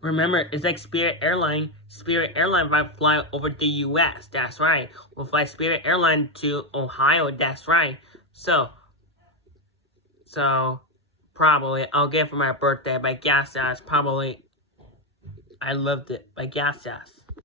Remember, it's like Spirit Airline. Spirit Airline might fly over the U.S. That's right. We'll fly Spirit Airline to Ohio. That's right. So probably I'll get it for my birthday. But I guess that's probably I loved it. But I guess that's.